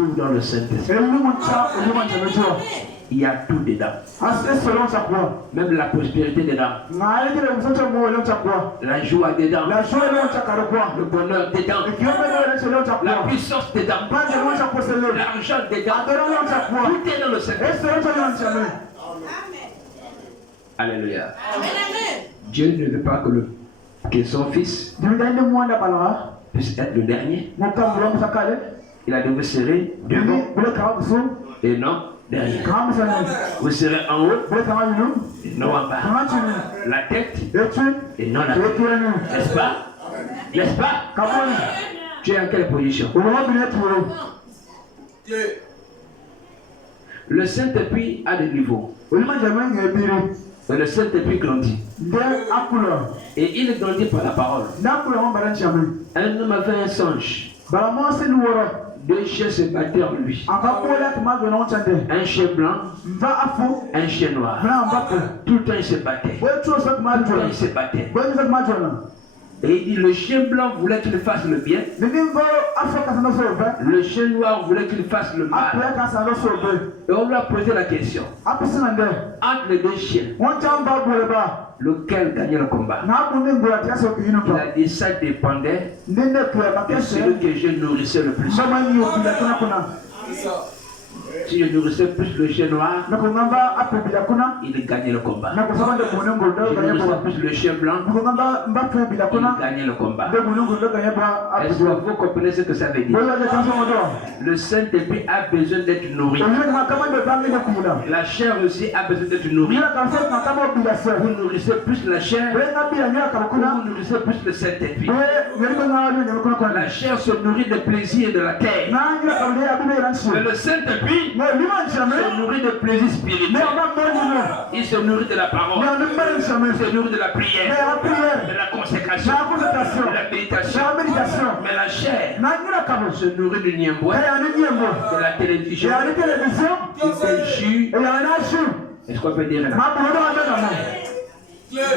trouve dans le Saint-Esprit. Il y a tout dedans. Même la prospérité dedans. La joie dedans. Le bonheur dedans. La puissance dedans. L'argent dedans. Tout est dans le Saint-Esprit. Alléluia. Dieu ne veut pas que son fils puisse être le dernier. Il a dû serrer devant et non derrière. Vous serez en haut et non en bas. La tête et non la tête. N'est-ce pas? N'est-ce pas? Tu es en quelle position? Le Saint-Esprit a des niveaux. Et le Saint-Esprit grandit. Et il grandit par la parole. Un homme avait un songe. 2 chiens se battaient en lui. Un chien blanc, un chien noir. Tout le temps il se battait. Tout le temps il se battait. Et il dit, le chien blanc voulait qu'il fasse le bien. Le chien noir voulait qu'il fasse le mal. Et on lui a posé la question. Entre les 2 chiens, lequel gagnait le combat? Il a dit, ça dépendait de celui que je nourrissais le plus. Si je nourrissais plus le chien noir, il gagnait le combat. Si je nourrissais plus le chien blanc, il gagnait le combat. Est-ce que vous comprenez ce que ça veut dire? Le Saint-Esprit a besoin d'être nourri. La chair aussi a besoin d'être nourrie. Vous nourrissez plus la chair, vous nourrissez plus le Saint-Esprit. La chair se nourrit des plaisirs de la terre. Mais le Saint-Esprit se nourrit de plaisirs spirituels. Il se nourrit de la parole. Il se nourrit de la prière, de la consécration, de la méditation. Mais la chair se nourrit du niemboué, de la télévision, du jus. Est-ce qu'on peut dire là?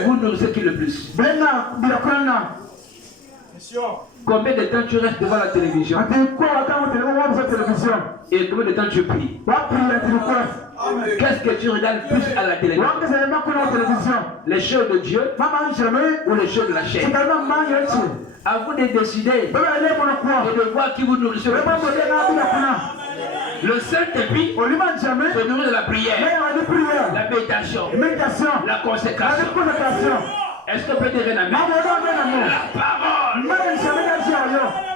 Vous nourrissez qui le plus? Combien de temps tu restes devant la télévision? Et combien de temps tu pries? Qu'est-ce que tu regardes plus à la télévision? Les choses de Dieu ou les choses de la chair? À vous de décider et de voir qui vous nourrissez le plus. Le Saint-Esprit se nourrit de la prière, la méditation, la consécration. Est-ce qu'on peut dire un amen? La parole.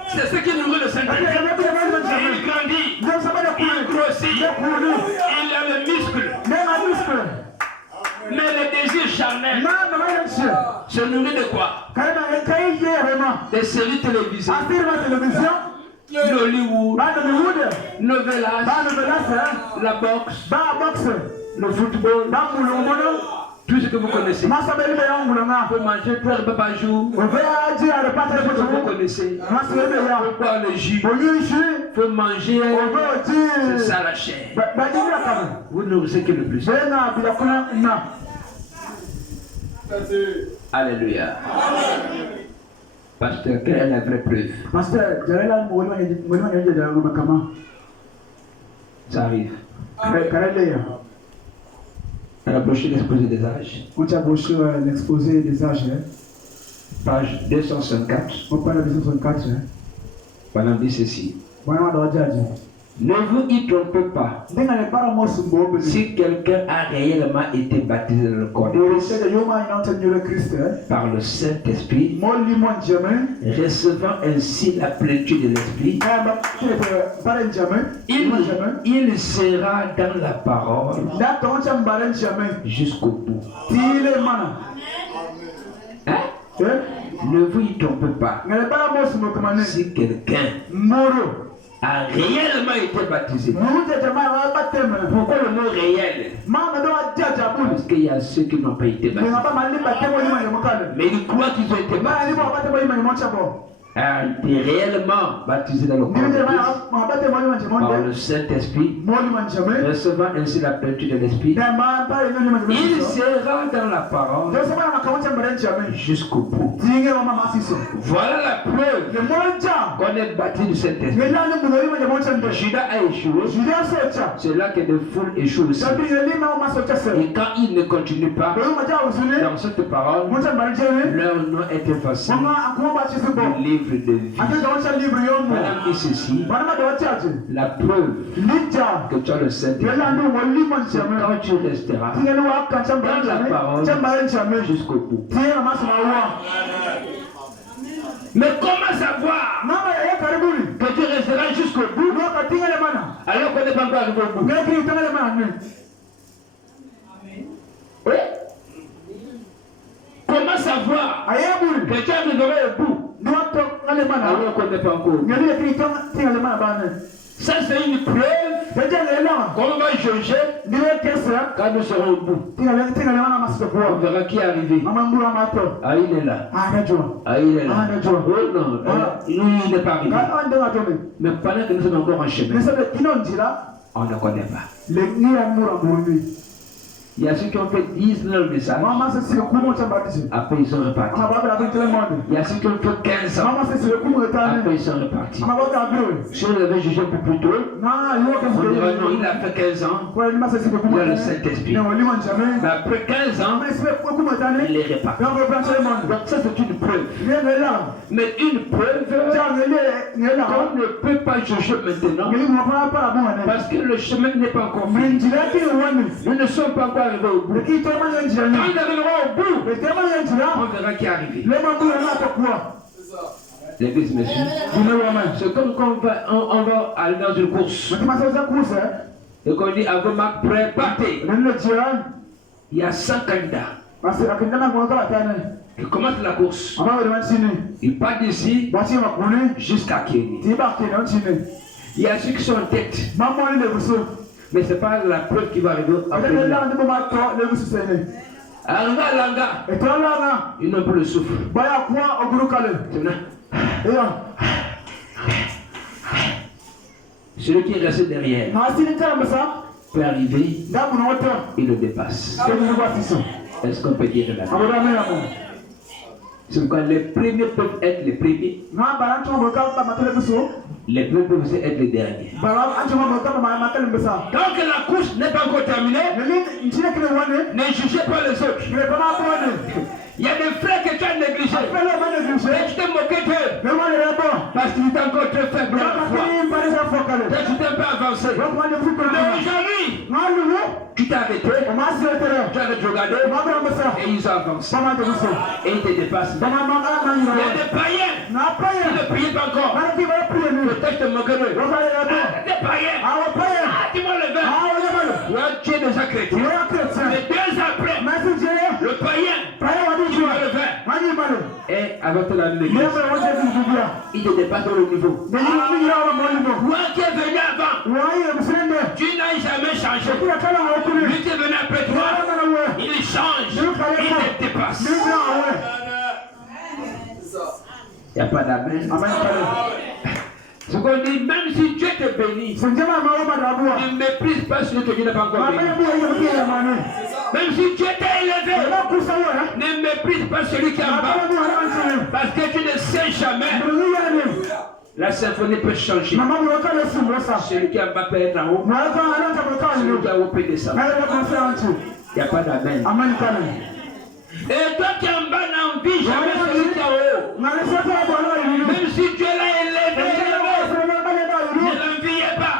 C'est ce qui nourrit le Saint-Esprit. Il grandit, il grossit, il a le muscle. Mais le désir charnel se nourrit de quoi? Des séries télévisées. L'Hollywood, Novelas, la boxe, le football, tout ce que vous connaissez. Vous pouvez manger 3 repas par jour. Vous connaissez. Vous pouvez boire le jus. Vous pouvez manger. C'est ça la chair. Vous nourrissez que le plus. Alléluia. Pasteur, quelle est la vraie preuve? Ça arrive. On a broché l'exposé des âges. On t'a broché l'exposé des âges. Page 264. On parle de 264. On a dit ceci. Ne vous y trompez pas. Si quelqu'un a réellement été baptisé dans le corps de Christ par le Saint-Esprit, recevant ainsi la plénitude de l'Esprit, il sera dans la parole jusqu'au bout. Hein? Ne vous y trompez pas. Si quelqu'un a réellement été baptisé. Pourquoi le mot réel? Parce qu'il y a ceux qui n'ont pas été baptisés. Mais ils croient qu'ils ont été baptisés. a été réellement baptisé dans le corps de Christ par le Saint-Esprit, recevant ainsi la plénitude de l'Esprit, il sera dans la parole jusqu'au bout. Voilà la preuve qu'on est baptisé du Saint-Esprit. Judas a échoué, c'est là que les foules échouent aussi. Et quand ils ne continuent pas dans cette parole, leur nom est effacé du livre de vie. Madame dit ceci, la preuve que tu as le Saint-Esprit, c'est quand tu resteras dans la parole jusqu'au bout. Mais comment savoir que tu resteras jusqu'au bout alors qu'on n'est pas encore arrivé au bout? Oui? Comment savoir que tu arriveras au bout alors qu'on n'est pas encore au bout? Ça c'est une preuve qu'on va juger quand nous serons au bout. On verra qui est arrivé. Ah, il est là. Ah, il est là. Oh non, il n'est pas arrivé. Mais pendant que nous sommes encore en chemin, on ne connaît pas. Il y a ceux qui ont fait 10 ans le message. Après ils sont repartis. Il y a ceux qui ont fait 15 ans. Après ils sont repartis. Si on avait jugé un peu plus tôt, on dirait non, il a fait 15 ans. Il a le Saint-Esprit. Mais après 15 ans, il est reparti. Donc ça c'est une preuve. Mais une preuve qu'on ne peut pas juger maintenant. Parce que le chemin n'est pas encore fini. Nous ne sommes pas encore arrivés au bout. Quand il arrivera au bout, on verra qui est arrivé. L'église me suit. C'est comme quand on va aller dans une course. Et qu'on dit avant ma préparée, il y a 100 candidats qui commencent la course. Ils partent d'ici jusqu'à Kény. Il y a ceux qui sont en tête. Mais ce n'est pas la preuve qui va arriver après. Arrivé à Langa, ils n'ont plus le souffle. Celui qui est resté derrière peut arriver, il le dépasse. Est-ce qu'on peut dire là? C'est pourquoi les premiers peuvent être les premiers. Les premiers peuvent aussi être les derniers. Tant que la course n'est pas encore terminée, ne jugez pas les autres. Il y a des frères que tu as négligés. Mais tu t'es moqué d'eux. Parce qu'ils étaient encore très faibles. Tu t'es pas avancé. Mais aujourd'hui, tu t'es arrêté. Tu as regardé. Et ils ont avancé. Et ils te dépassent. Il y a des païens qui ne prient pas encore. Peut-être tu te moques d'eux. Des païens. Dis-moi le verre. Tu es déjà chrétien. Mais 2 ans après, le païen. Et avec la l'église, il te dépasse dans le niveau. Toi qui es venu avant, tu n'as jamais changé. Lui qui est venu après toi, il change, il te dépasse. Il n'y a pas d'amen. Ce qu'on dit, même si Dieu te bénit, ne méprise pas celui que Dieu n'a pas encore béni. Même si Dieu t'a élevé, ne méprise pas celui qui est en bas. Parce que tu ne sais jamais. La symphonie peut changer. Celui qui est en bas peut être en haut. Celui qui est en haut peut descendre. Il n'y a pas d'amen. Et toi qui es en bas n'envie jamais celui qui est en haut. Même si Dieu l'a élevé, ne l'enviez pas.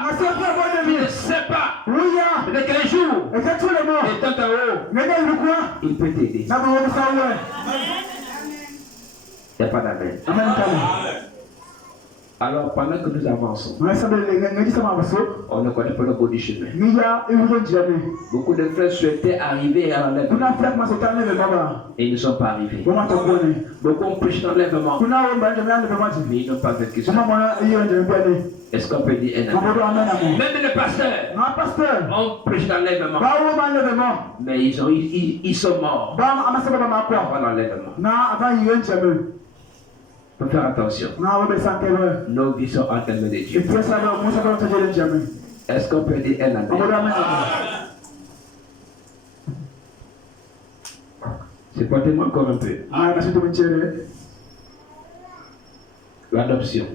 Il ne sait pas. Mais quel jour, étant en haut, il peut t'aider. Il n'y a pas d'amen. Alors, pendant que nous avançons, on ne connaît pas le bout du chemin. Beaucoup de frères souhaitaient arriver à l'enlèvement. Et ils ne sont pas arrivés. Beaucoup ont prêché l'enlèvement. Mais ils n'ont pas vécu ça. Est-ce qu'on peut dire un amen? Même les pasteurs ont prêché l'enlèvement. Mais ils sont morts avant l'enlèvement. Il faut faire attention. Nos vies sont entre les mains de Dieu. Est-ce qu'on peut dire un amen? Supportez-moi encore un peu. L'adoption.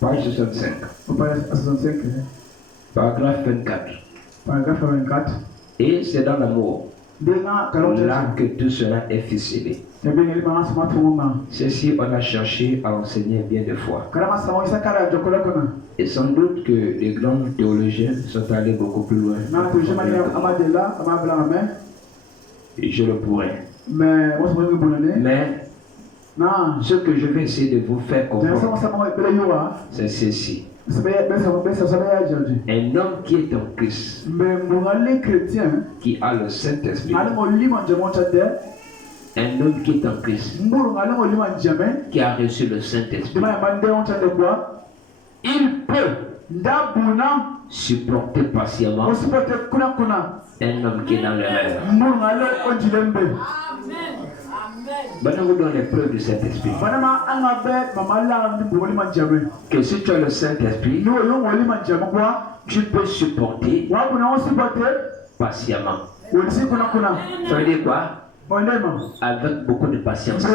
Page 65. Paragraphe 24. Et c'est dans l'amour là que tout cela est ficelé. Ceci, on a cherché à enseigner bien de fois. Et sans doute que les grands théologiens sont allés beaucoup plus loin. Et je le pourrais. Mais ce que je vais essayer de vous faire comprendre, c'est ceci. Un homme qui est en Christ, qui a le Saint-Esprit, un homme qui est en Christ, qui a reçu le Saint-Esprit, il peut supporter patiemment un homme qui est dans l'erreur. Maintenant, vous donnez preuve du Saint-Esprit. Que si tu as le Saint-Esprit, tu peux supporter patiemment. Ça veut dire quoi? Avec beaucoup de patience.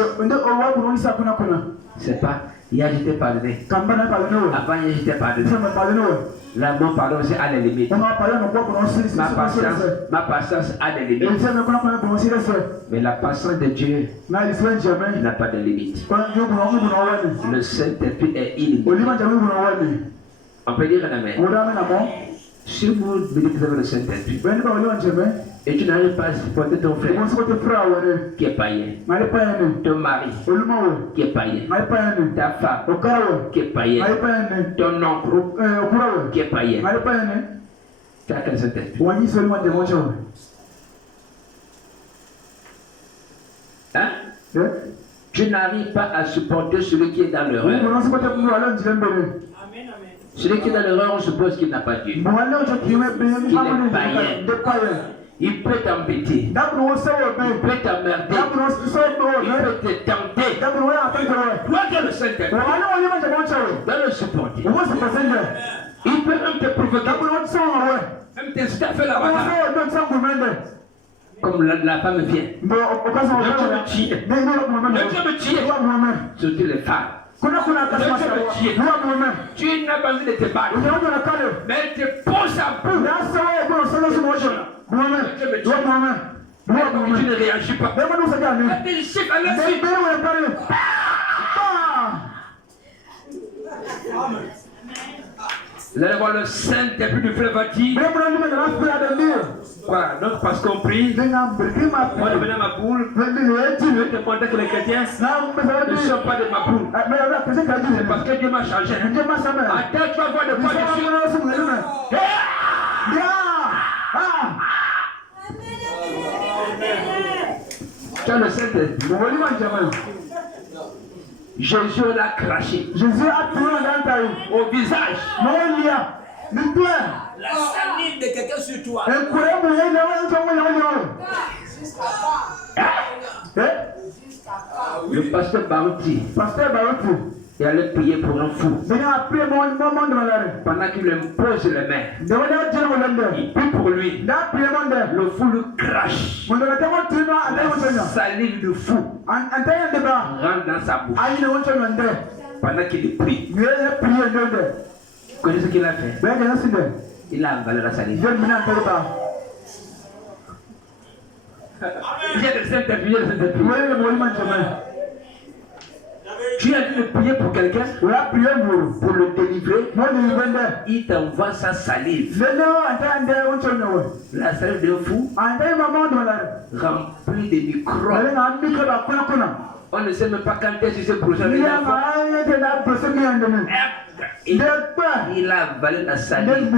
C'est pas, hier j'étais pardonné. Avant hier j'étais pardonné. Là, mon pardon, c'est à la limite. Ma patience a des limites. Mais la patience de Dieu n'a pas de limite. Le Saint-Esprit est illimité. On peut dire un amen. Si vous me dites que vous avez le Saint-Esprit et tu n'arrives pas à supporter ton frère qui est païen, ton mari qui est païen, ta femme qui est païenne, ton oncle qui est païen, tu as quel Saint-Esprit? Hein? Tu n'arrives pas à supporter celui qui est dans l'erreur. Celui qui est dans l'erreur, on suppose qu'il n'a pas Dieu. Qu'il est païen. Il peut t'embêter. Il peut t'emmerder. Il peut te tenter. Toi qui as le Saint-Esprit, dans le supporter. Il peut même te provoquer. Même t'inciter à faire la bagarre. Comme la femme vient. Le Dieu me tire. Surtout les femmes. Tu n'as pas envie de te battre, mais elle te pose à bout. Tu ne réagis pas. Elle te chiffre à l'insulte. Vous allez voir le Saint-Esprit du fleuve va dire. Quoi? Donc parce qu'on prie, moi je venais à ma boule, je vais te montrer que les chrétiens ne sont pas de ma boule. C'est parce que Dieu m'a changé. Attends, tu vas voir de quoi je suis. Tu as le Saint-Esprit. Jésus l'a craché. Jésus a tourné au visage. La salive de quelqu'un sur toi. Le pasteur Barouti est allé prier pour un fou. Pendant qu'il lui impose les mains, il prie pour lui. Le fou le crache. La salive du fou rentre dans sa bouche. Pendant qu'il prie. Vous connaissez ce qu'il a fait? Il a avalé la salive. Il y a le Saint-Esprit, tu as dû prier pour quelqu'un, pour le délivrer. Il t'envoie sa salive. La salive de fou remplie de microbes. On ne sait même pas quand est-ce que c'est prochain. Il a avalé la salive.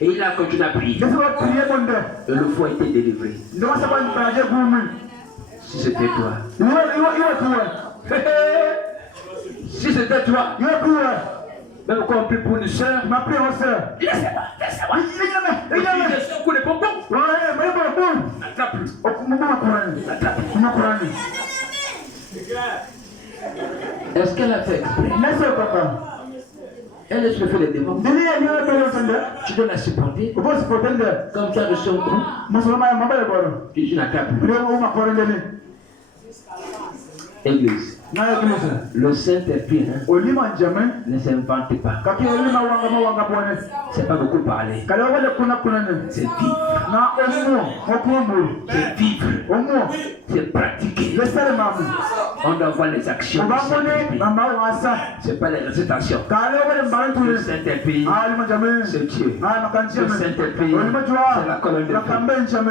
Et il a continué à prier. Et le fou a été délivré. Si c'était toi. Si c'était toi. Même quand on prie pour une soeur, laissez-moi. Je suis un coup de bonbon. Attrape-le. Est-ce qu'elle a fait exprès? Elle est fait les démons. Tu dois la supporter. Comme tu as reçu un coup, tu n'attaques plus. Église. Le Saint-Esprit ne s'invente pas. C'est pas beaucoup parler. C'est vivre. C'est vivre. C'est pratiquer. On doit voir les actions. C'est pas les récitations. Le Saint-Esprit, c'est Dieu. Le Saint-Esprit, c'est la colonne de feu.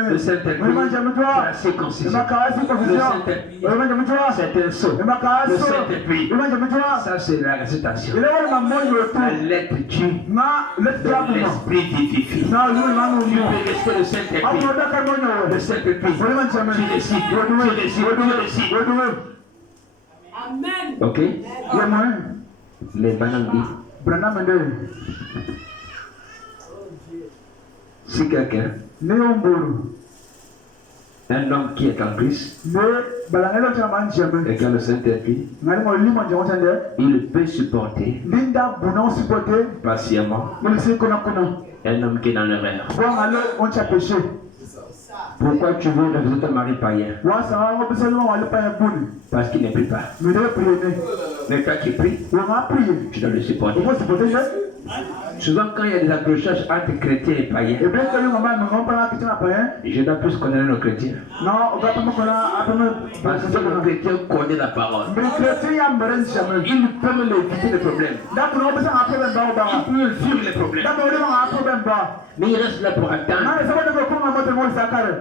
Le Saint-Esprit, c'est la circoncision. Le Saint-Esprit, c'est un saut. Le Saint-Esprit, ça c'est la récitation. La lettre Dieu de l'esprit vivifié. Tu peux rester le Saint-Esprit. Le Saint-Esprit, tu décides. Amen. Ok? Les bananes. Si quelqu'un, un homme qui est en Christ, et qui a le Saint-Esprit, il peut supporter patiemment un homme qui est dans l'erreur. Pourquoi tu veux refuser ton mari païen? Parce qu'il ne prie pas. Mais quand tu pries, tu dois le supporter. Souvent quand il y a des accrochages entre chrétiens et païens, je dois plus connaître nos chrétiens. Parce que le chrétien connaît la parole. Il peut me éviter les problèmes. Il peut fuir les problèmes. Mais il reste là pour attendre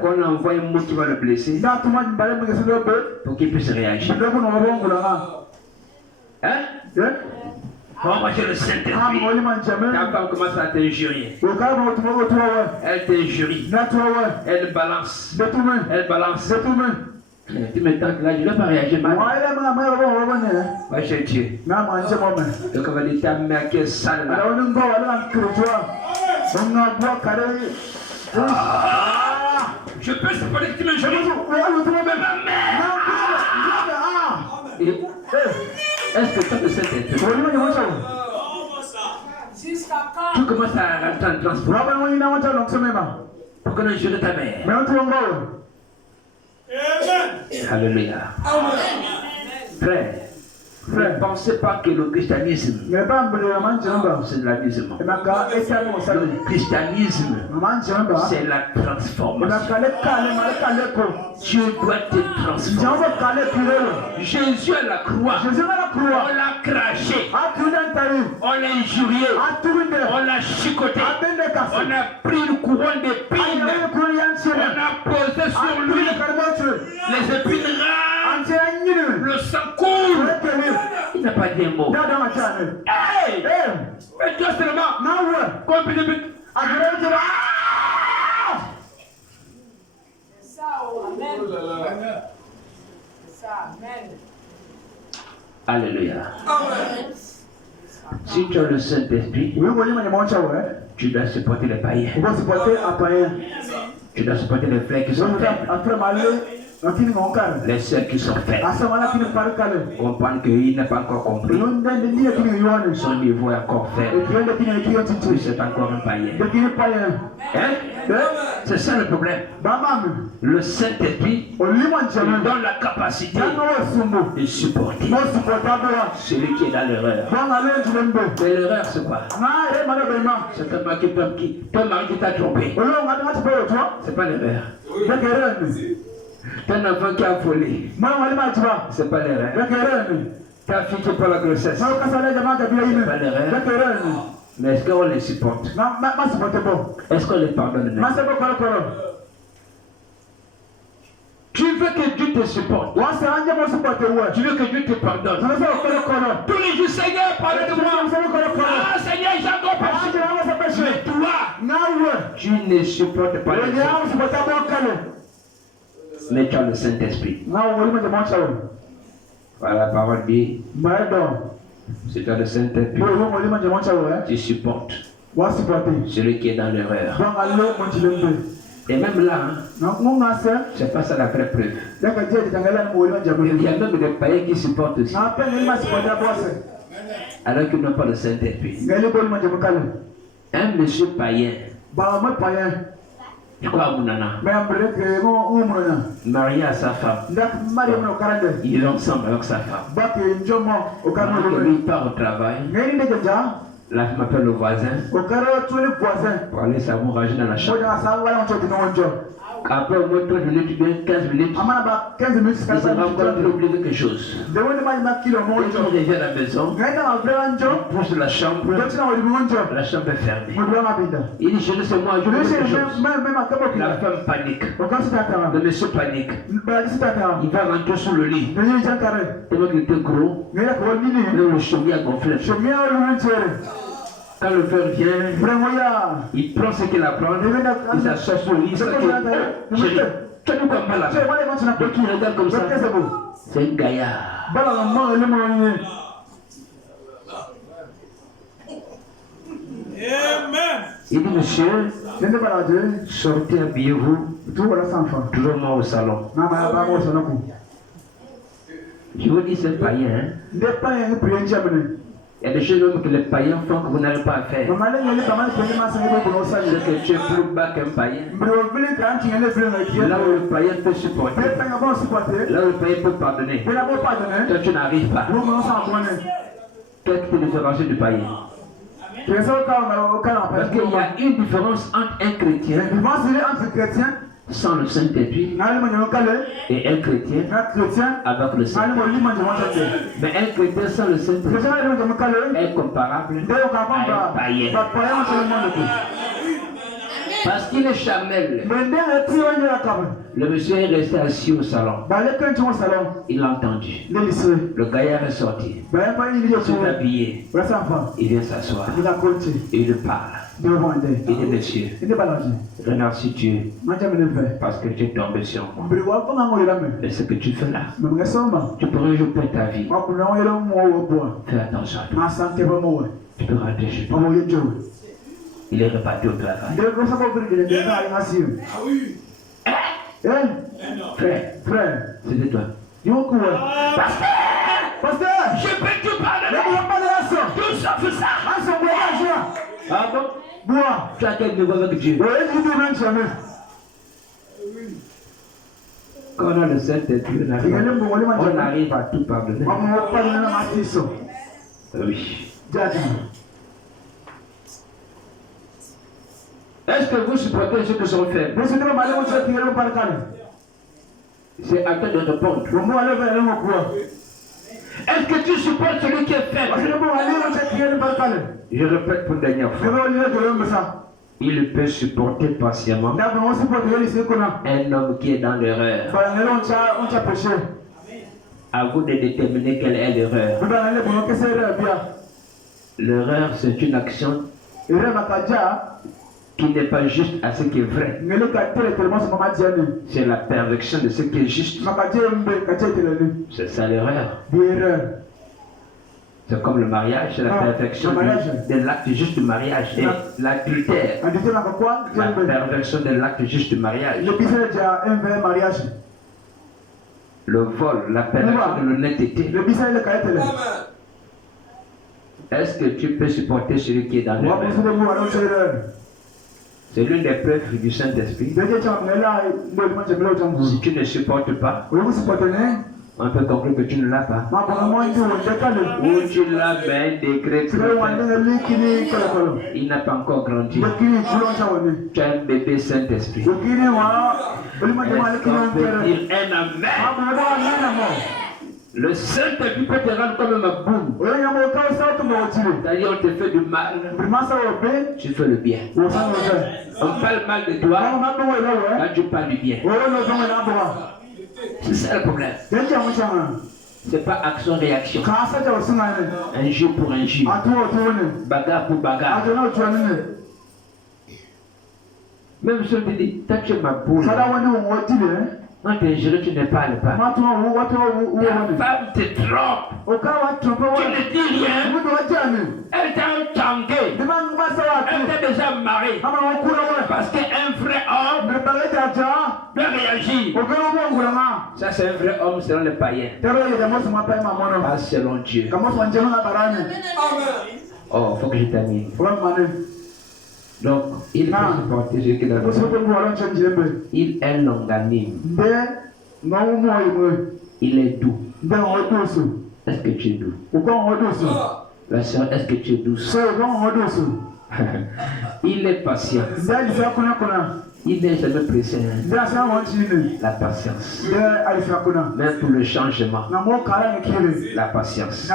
qu'on envoie un mot qui va le blesser pour qu'il puisse réagir. Hein? Oh, moi j'ai le Saint-Esprit. Ta femme commence à t'injurier. Elle t'injurie. Elle balance. Elle balance. Tu me tentes là, je ne vais pas réagir mal. Moi j'ai Dieu. Donc on va dire ta mère qui est sale là. Je peux supporter que tu m'injuries. Mais ma mère. Est-ce que toi le Saint-Esprit, tu commences à rentrer en transport pour qu'on injure ta mère? Alléluia. Frère, ne pensez pas que le christianisme c'est l'amusement. Le christianisme c'est la transformation. Dieu doit te transformer. Jésus à la croix, on l'a craché, on l'a injurié, on l'a chicoté, on a pris une couronne d'épines, on a posé sur lui les épines rares, le sang coule. Il n'a pas dit un mot. Hey! Mais toi seulement, combien de buts? C'est ça, amen. C'est ça, amen. Alléluia. Si tu as le Saint-Esprit, tu dois supporter les païens. Tu dois supporter les frères qui sont faibles. Les sœurs qui sont faibles comprennent qu'il n'a pas encore compris. Son niveau est encore faible. C'est encore un païen. Hein? C'est ça le problème. Le Saint-Esprit donne la capacité de supporter celui qui est dans l'erreur. Mais l'erreur c'est quoi? C'est ton mari qui t'a trompé. C'est pas l'erreur. Ton enfant qui a volé, c'est pas l'erreur. Ta fille qui prend la grossesse, c'est pas l'erreur. Mais est-ce qu'on les supporte? Est-ce qu'on les pardonne? Tu veux que Dieu te supporte. Tu veux que Dieu te pardonne. Tous les jours, Seigneur, pardonne-moi. Ah, Seigneur, j'ai encore péché. Mais toi, tu ne supportes pas les autres. Mais tu as le Saint-Esprit. Voilà la parole dit. Si tu as le Saint-Esprit, tu supportes celui qui est dans l'erreur. Et même là, c'est pas ça la vraie preuve. Il y a même des païens qui supportent aussi. Alors qu'ils n'ont pas le Saint-Esprit. Un monsieur païen, je crois à Mounana, marié à sa femme, il est ensemble avec sa femme. Quand lui part au travail, la femme appelle le voisin pour aller s'amourager dans la chambre. Après au moins 30 minutes, bien 15 minutes, il se rencontre oublié quelque chose. Quand il revient à la maison, il pousse la chambre est fermée. Il dit, je ne sais moi, je veux quelque chose. La femme panique. Le monsieur panique. Il va rentrer sous le lit. Tellement qu'il était gros, le chaumier a gonflé. Quand le père vient, il prend ce qu'il a pris, il s'assoit sur le lit, il s'assoit. Chérie, tu ne comprends pas là. Il regarde comme ça. C'est un gaillard. Il dit, monsieur, sortez, habillez-vous, toujours moi au salon. Je vous dis, c'est païen. Il y a des choses que les païens font que vous n'arrivez pas à faire. C'est que tu es plus bas qu'un païen. Là où le païen peut supporter, là où le païen peut pardonner, toi tu n'arrives pas. Toi tu te différencies du païen. Parce qu'il y a une différence entre un chrétien sans le Saint-Esprit et un chrétien avec le Saint-Esprit. Mais un chrétien sans le Saint-Esprit est comparable à un païen. Parce qu'il est charnel. Le monsieur est resté assis au salon. Il a entendu. Le gaillard est sorti. Il s'est habillé. Il vient s'asseoir. Il le parle. Il dit, monsieur, remercie Dieu parce que tu es tombé sur moi. Et ce que tu fais là, tu pourrais jouer ta vie. Fais attention à toi. Tu peux rentrer chez toi. Il est reparti au travail. Frère, c'était toi. Pasteur, je peux tout parler. Tout sauf ça. Ah bon? Tu as quel niveau avec Dieu? Quand on a le Saint-Esprit, on arrive à tout pardonner. Oui. Est-ce que vous supportez ceux qui sont faibles? C'est à toi de répondre. Est-ce que tu supportes celui qui est faible? Je répète pour une dernière fois. Il peut supporter patiemment un homme qui est dans l'erreur. À vous de déterminer quelle est l'erreur. L'erreur, c'est une action qui n'est pas juste à ce qui est vrai. C'est la perfection de ce qui est juste. C'est ça l'erreur. C'est comme le mariage, c'est la perfection de l'acte juste du mariage. Et l'adultère, la perfection de l'acte juste du mariage. Le vol, la perfection de l'honnêteté. Est-ce que tu peux supporter celui qui est dans l'erreur? C'est l'une des preuves du Saint-Esprit. Si tu ne supportes pas, on peut conclure que tu ne l'as pas. Ou tu l'as, mais un décret. Il n'a pas encore grandi. Tu as un bébé Saint-Esprit. Est-ce qu'on peut dire un amen? Le Saint-Esprit peut te rendre comme ma boum. C'est-à-dire on te fait du mal, tu fais le bien. On parle mal de toi, là tu parles du bien. C'est ça le problème. C'est pas action-réaction. Un jour pour un jour. Bagarre pour bagarre. Même si on te dit, toi tu es ma boule. Quand tu es géré, tu ne parles pas. Ta femme te trompe. Tu ne dis rien. Elle t'a tangué. Elle t'a déjà marié. Parce qu'un vrai homme réagir. Ça, c'est un vrai homme selon les païens. Pas selon Dieu. Oh, il faut que je termine. Donc, il peut supporter ce qu'il a fait. Il est longanime. Il est doux. Est-ce que tu es doux? La sœur, est-ce que tu es douce? Il est patient. Il n'est jamais pressé. La patience. Même pour le changement. La patience.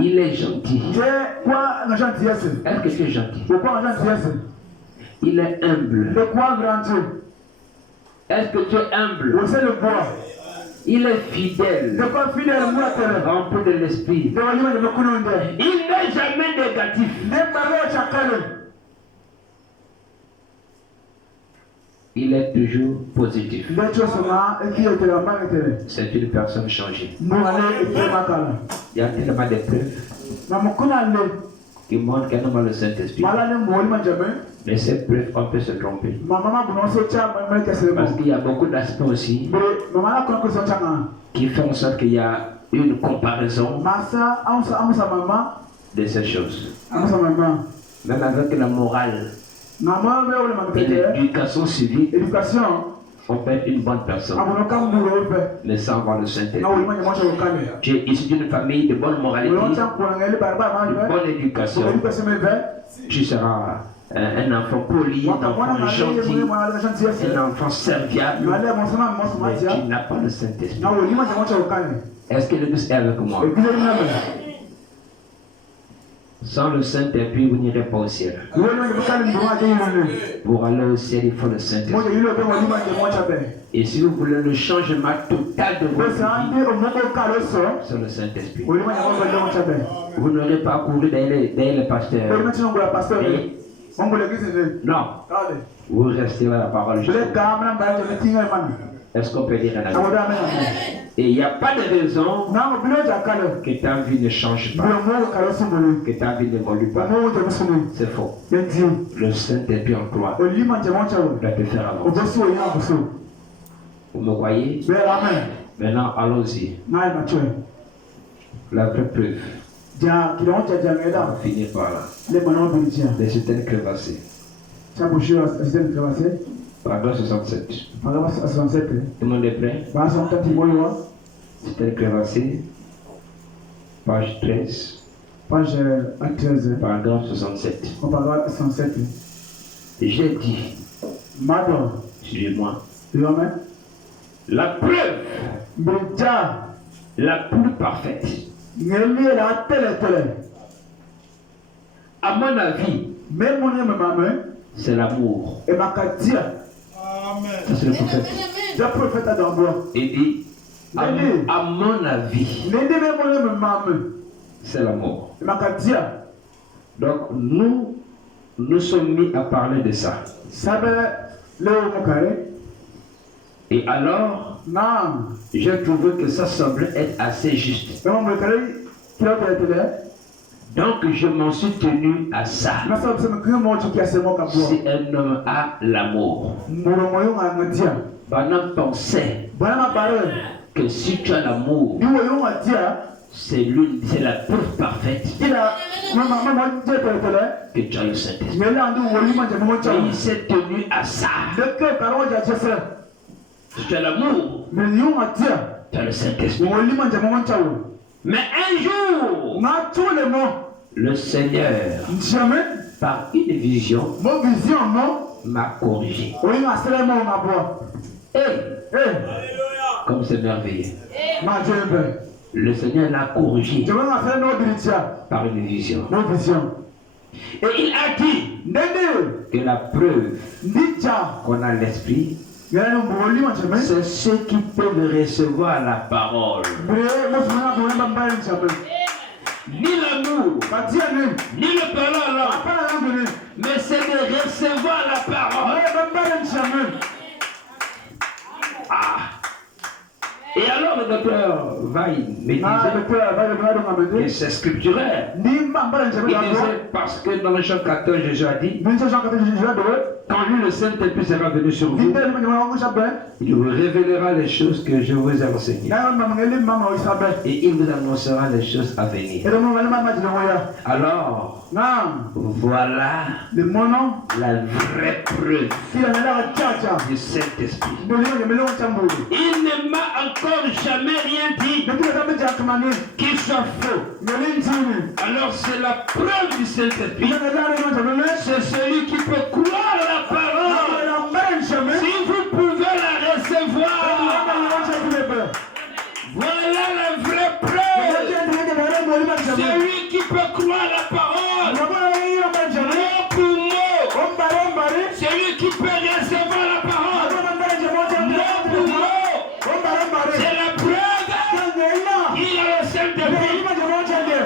Il est gentil. Est-ce que tu es gentil? Il est humble. Est-ce que tu es humble? Il est fidèle. Rempli de l'esprit. Il n'est jamais négatif. Il est toujours positif. C'est une personne changée. Il y a tellement de preuves qui montrent qu'un homme a le Saint-Esprit. Mais ces preuves, on peut se tromper. Parce qu'il y a beaucoup d'aspects aussi qui font en sorte qu'il y a une comparaison de ces choses. Même avec la morale et l'éducation civique, on peut être une bonne personne, mais sans avoir le Saint-Esprit. Tu es issu d'une famille de bonne moralité, de bonne éducation. Tu seras un enfant poli, un enfant gentil, un enfant serviable, mais tu n'as pas le Saint-Esprit. Est-ce que l'Église est avec moi? Sans le Saint-Esprit, vous n'irez pas au ciel. Pour aller au ciel, il faut le Saint-Esprit. Et si vous voulez le changement total de votre vie, c'est le Saint-Esprit. Vous n'aurez pas couru derrière les pasteurs. Non. Vous restez à la parole. Est-ce qu'on peut dire un amen? Et il n'y a pas de raison que ta vie ne change pas, que ta vie n'évolue pas. C'est faux. Le Saint-Esprit en toi doit te faire avancer. Vous me croyez? Maintenant, allons-y. La vraie preuve. On va finir par là. Les certaines crevassées. Paragraphe 67. Tout le monde est prêt? C'était crevassé. Page 13. Paragraphe 67. J'ai dit. Suivez-moi. La preuve la plus parfaite, à mon avis, c'est l'amour. Ça, c'est le prophète. Il dit, à mon avis, c'est l'amour. Donc, nous sommes mis à parler de ça. Et alors, j'ai trouvé que ça semblait être assez juste. Donc, je m'en suis tenu à ça. Si un homme a l'amour, Branham pensait que si tu as l'amour, c'est la preuve parfaite que tu as le Saint-Esprit. Et il s'est tenu à ça. Si tu as l'amour, tu as le Saint-Esprit. Mais un jour, le Seigneur, par une vision, m'a corrigé. Comme c'est merveilleux. Le Seigneur l'a corrigé par une vision. Et il a dit que la preuve qu'on a l'esprit, c'est ceux qui peuvent recevoir la parole. Ni l'amour, ni le parole, mais c'est de recevoir la parole. Et alors le docteur Vaille me disait que c'est scripturaire. Il disait parce que dans le Jean 14, Jésus a dit, quand lui le Saint-Esprit sera venu sur vous, Il vous révélera les choses que je vous ai enseignées. Et il vous annoncera les choses à venir. Alors, voilà la vraie preuve du Saint-Esprit. Il ne m'a encore jamais rien dit qu'il soit faux. Alors c'est la preuve du Saint-Esprit. C'est celui qui peut croire à la parole. Si vous pouvez la recevoir, voilà la vraie preuve. Celui qui peut croire à la parole, mot pour mot. Celui qui peut recevoir la parole, mot pour mot. C'est la preuve qu'il a le Saint-Esprit.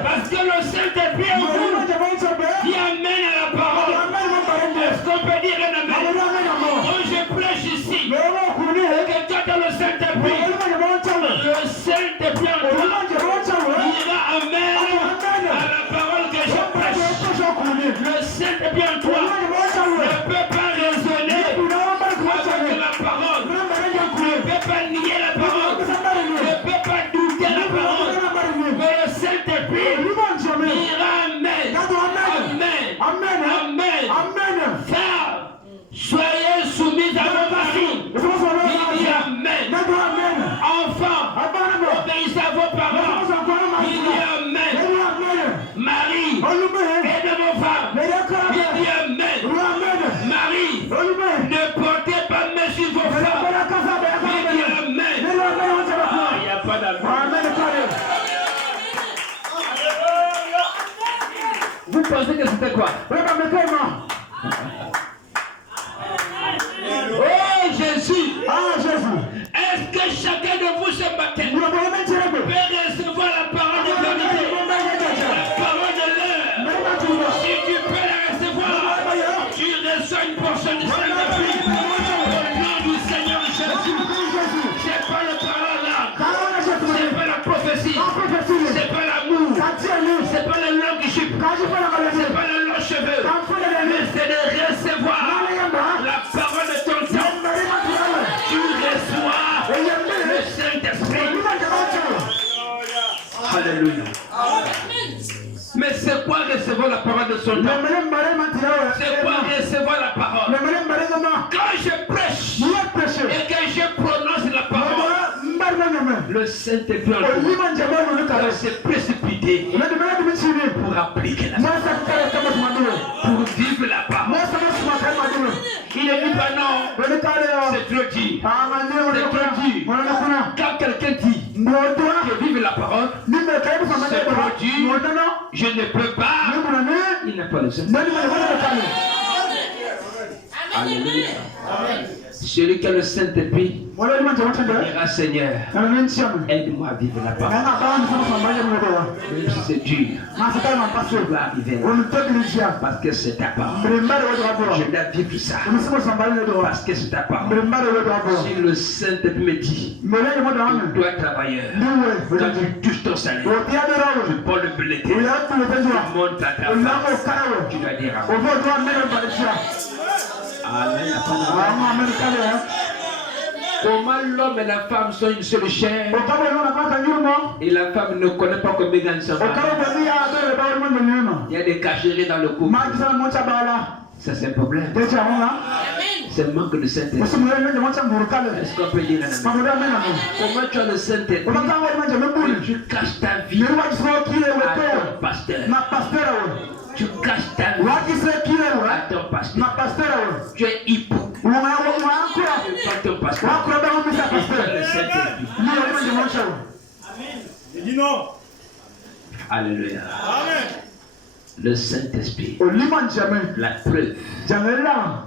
Parce que le Saint-Esprit est vous qui amène à la parole. Est-ce qu'on peut dire un amen? Quand je prêche ici, quelqu'un dans le Saint-Esprit, le Saint-Esprit en toi dira amen à la parole que je prêche. Le Saint-Esprit en toi ne peut pas raisonner avec la parole, ne peut pas nier la parole, ne peut pas douter la parole. Mais le Saint-Esprit dira amen, amen, amen, amen. Femme, soyez soumis à vos maris. Il dit amen. Enfants, obéissez à vos parents. Il dit amen. Marie, aidez vos femmes. Il dit amen. Marie, ne portez pas main sur vos femmes. Il dit amen. Il n'y a pas d'amen. Vous pensez que c'était quoi? Oh Jésus! Est-ce que chacun de vous ce matin peut recevoir la parole de vérité, la parole de l'heure? Si tu peux la recevoir, tu reçois une portion du Saint-Esprit. Au nom du Seigneur Jésus. C'est pas le parole, c'est pas la prophétie, c'est pas l'amour, c'est pas le language, c'est pas le long cheveux, mais c'est de recevoir la parole de ton sang. Tu reçois le Saint-Esprit. Alléluia. Mais c'est quoi recevoir la parole de son temps? C'est quoi recevoir la parole? Quand je prêche et que je prononce la parole, le Saint-Esprit va se précipiter pour appliquer la parole, pour vivre la parole. Il ne dit pas non, c'est trop dit. C'est trop dit. Quand quelqu'un dit que vive la parole, c'est trop dit, je ne peux pas, il n'a pas le Saint-Esprit. Alléluia. Celui qui a le Saint-Esprit dira Seigneur, aide-moi à vivre la parole. Même si c'est dur, je dois arriver là. Parce que c'est ta parole. Je dois vivre ça. Parce que c'est ta parole. Si le Saint-Esprit me dit, tu dois être travailleur, quand tu touches ton salaire, tu peux le blé, tu montes à ta femme, tu dois dire amen. Comment l'homme et la femme sont une seule chair et la femme ne connaît pas combien ils sont. Il y a des cacheries dans le couple. Ça c'est un problème. C'est le manque de Saint-Esprit. Est-ce qu'on peut dire comment tu as le Saint-Esprit et tu caches ta vie à ton pasteur? Tu caches ta vie à ton pasteur. Tu es hypocrite. Pas ton pasteur. Le Saint-Esprit. Alléluia. Le Saint-Esprit. La preuve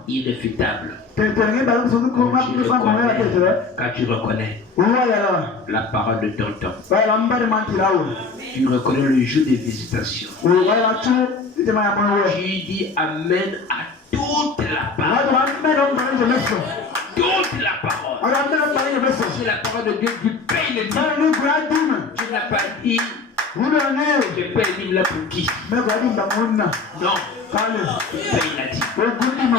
irréfutable. Quand tu reconnais la parole de ton temps, tu reconnais le jour des visitations. Tu dis amen à toute la parole. Toute la parole. C'est la parole de Dieu qui paye les dîmes. Tu n'as pas dit je paye les dîmes là pour qui? Non. Tu payes la dîme.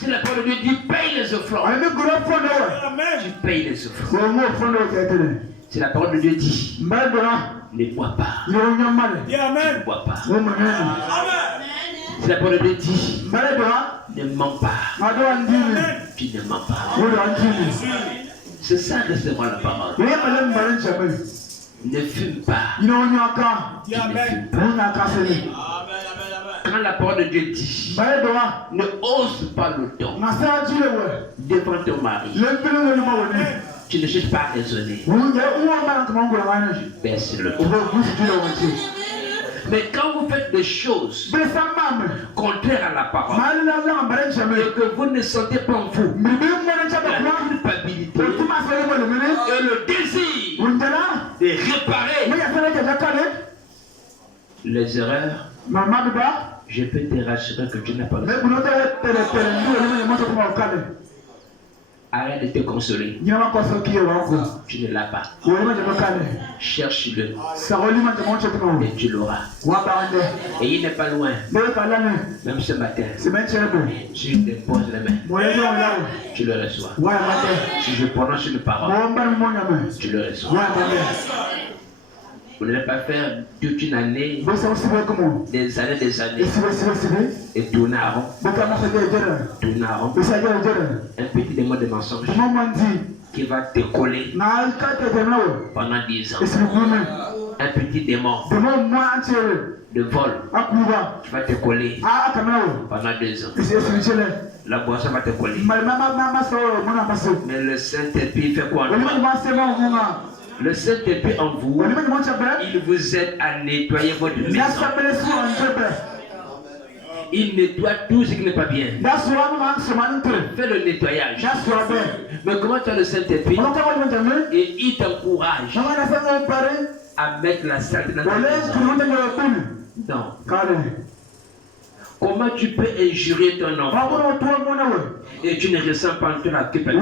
Si la parole de Dieu dit paye les offrandes, tu payes les offrandes. Si la parole de Dieu dit ne bois pas, tu ne bois pas. Si la parole de Dieu dit ne mens pas, tu ne mens pas. C'est ça recevoir la parole. Ne fume pas. Tu ne fumes pas. Quand la parole de Dieu dit ne ose pas le don devant ton mari, tu ne cherches pas à raisonner. Baisse le ton. Mais quand vous faites des choses contraires à la parole et que vous ne sentez pas en vous la culpabilité et le désir de réparer les erreurs, je peux te rassurer que tu n'as pas le temps. Arrête de te consoler. Tu ne l'as pas. Cherche-le. Et tu l'auras. Et il n'est pas loin. Même ce matin. Si je te pose les mains, tu le reçois. Si je prononce une parole, tu le reçois. Vous n'allez pas faire toute une année, des années, et tourner à rond. Tourner à rond. Un petit démon de mensonge qui va te coller pendant 10 ans. Un petit démon de vol qui va te coller pendant 2 ans. La boisson va te coller. Mais le Saint-Esprit fait quoi? Le Saint-Esprit en vous, il vous aide à nettoyer votre maison. Il nettoie tout ce qui n'est pas bien. Fais le nettoyage. Mais comment tu as le Saint-Esprit? Et il t'encourage à mettre la saleté dans ta maison. Non. Comment tu peux injurer ton enfant et tu ne ressens pas la culpabilité?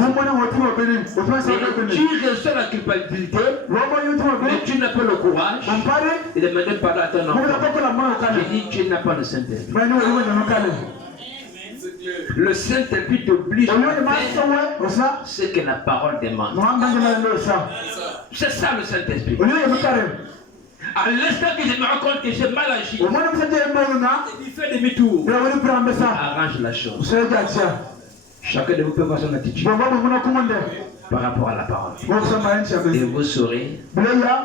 Tu ressens la culpabilité, mais tu n'as pas le courage de demander pardon à ton enfant. Je dis, tu n'as pas le Saint-Esprit. Le Saint-Esprit t'oblige à faire ce que la parole demande. C'est ça le Saint-Esprit. À l'instant que je me rends compte que j'ai mal agi, il fait demi-tour. Arrange la chose. Chacun de vous peut voir son attitude par rapport à la parole. Et vous saurez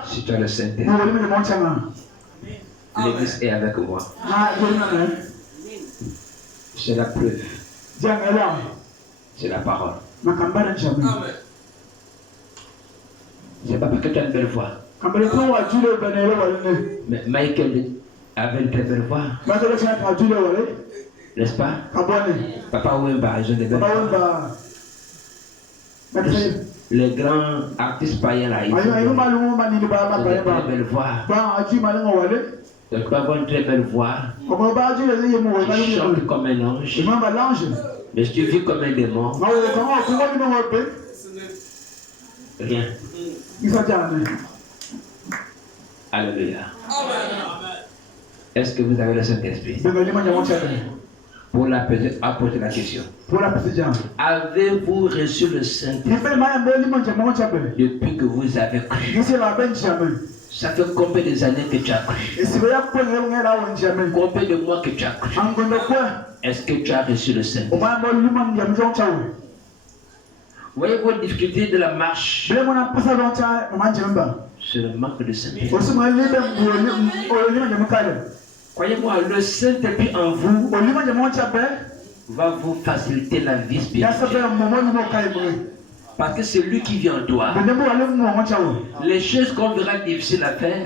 si tu as le Saint-Esprit. L'Église est avec moi. C'est la preuve. C'est la parole. C'est pas parce que tu as une belle voix. Mais Michael avait une très belle voix. N'est-ce pas? Papa Wemba, ils ont des belles voix. Les grands artistes païens là, ils ont des très belles voix. Donc tu peux avoir une très belle voix. Tu chantes comme un ange. Mais si tu vis comme un démon, rien. Alléluia. Est-ce que vous avez le Saint-Esprit? Pour apposer la question. Avez-vous reçu le Saint-Esprit depuis que vous avez cru? Ça fait combien de années que tu as cru? Combien de mois que tu as cru? Est-ce que tu as reçu le Saint-Esprit? Voyez vos difficultés de la marche. C'est le manque de Saint-Esprit. Croyez-moi, le Saint-Esprit en vous va vous faciliter la vie spirituelle. Parce que c'est lui qui vit en toi. Les choses qu'on verra difficiles à faire,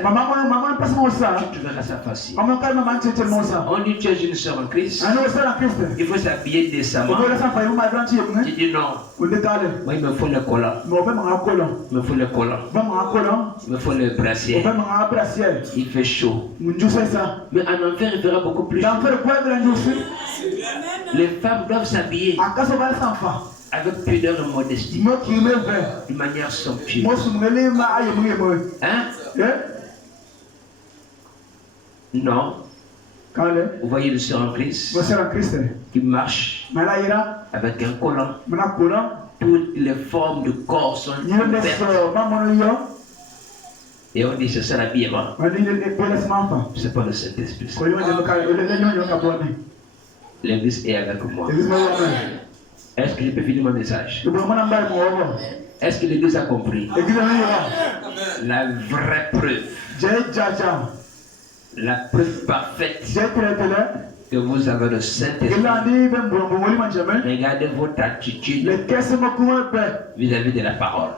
tu verras ça facile. On dit tu es une sœur en Christ, il faut s'habiller décemment. Tu dis non. Moi il me faut le collant. Il me faut le collant. Il me faut le brassier. Il fait chaud. Mais en enfer il fera beaucoup plus chaud. Les femmes doivent s'habiller avec pudeur et modestie, de manière somptueuse. Hein? Non. Vous voyez le sœur en Christ qui marche avec un collant. Toutes les formes de corps sont ouvertes. Et on dit c'est ça l'habillement. C'est pas le Saint-Esprit. L'église est avec moi. Est-ce que je peux finir mon message? Est-ce que l'église a compris? La vraie preuve. La preuve parfaite que vous avez le Saint-Esprit. Regardez votre attitude vis-à-vis de la parole.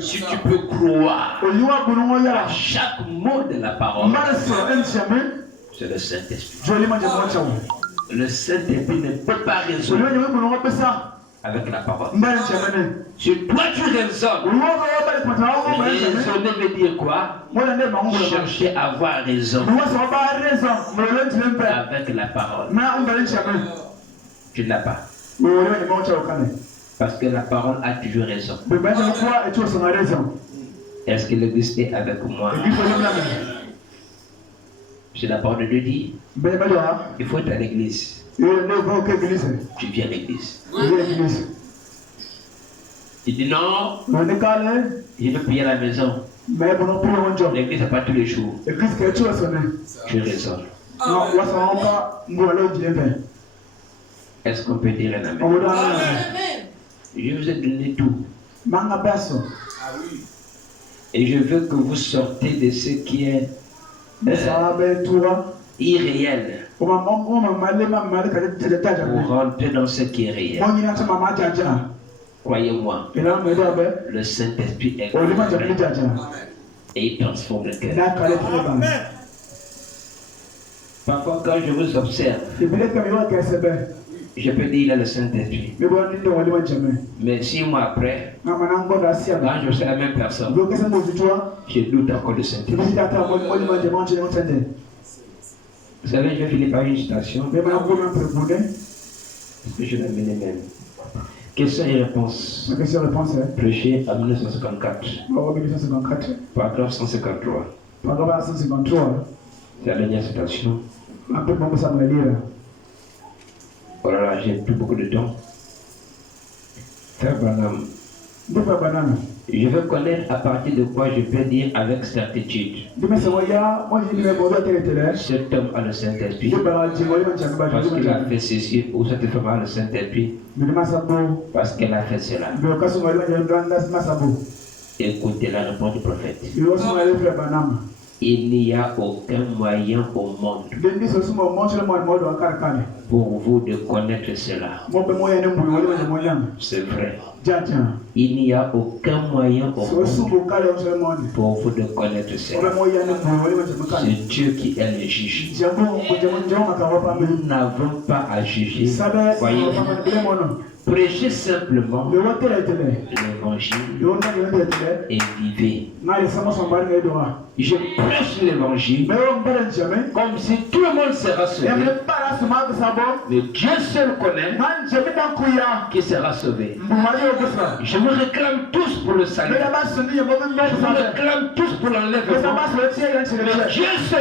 Si tu peux croire à chaque mot de la parole, c'est le Saint-Esprit. Le Saint-Esprit ne peut pas raisonner avec la parole. Si toi tu raisonnes, raisonner veut dire quoi? Chercher à avoir raison avec la parole. Tu ne l'as pas. Parce que la parole a toujours raison. Est-ce que l'église est avec moi? C'est la parole de Dieu dit. Il faut être à l'église. Tu viens à l'église. Tu dis non, je veux prier à la maison. L'église n'est pas tous les jours. Tu raisonnes. Est-ce qu'on peut dire un amen? Je vous ai donné tout. Et je veux que vous sortez de ce qui est irréel pour rentrer dans ce qui est réel. Croyez-moi, le Saint-Esprit est vrai et il transforme le cœur. Parfois, quand je vous observe, je peux dire qu'il a le Saint-Esprit. Mais 6 mois après, quand je suis la même personne, je doute encore du Saint-Esprit. Vous savez, je vais finir par une citation. Est-ce que je l'ai amené même? Question et réponse. Prêché en 1954. Paragraphe 153. C'est la dernière citation. Oh là là, j'ai plus beaucoup de temps. Frère Branham. Je veux connaître à partir de quoi je peux dire avec certitude. Cet homme a le Saint-Esprit. Parce qu'il a fait ceci ou cette femme a le Saint-Esprit. Parce qu'elle a fait cela. Écoutez la réponse du prophète. Il n'y a aucun moyen au monde pour vous de connaître cela. C'est vrai. Il n'y a aucun moyen au monde pour vous de connaître cela. C'est Dieu qui est le juge. Nous n'avons pas à juger. Voyez-vous. Prêchez simplement l'évangile et vivez. Je prêche l'évangile comme si tout le monde sera sauvé. Mais Dieu seul connaît qui sera sauvé. Je vous réclame tous pour le salut. Je vous réclame tous pour l'enlèvement. Mais Dieu seul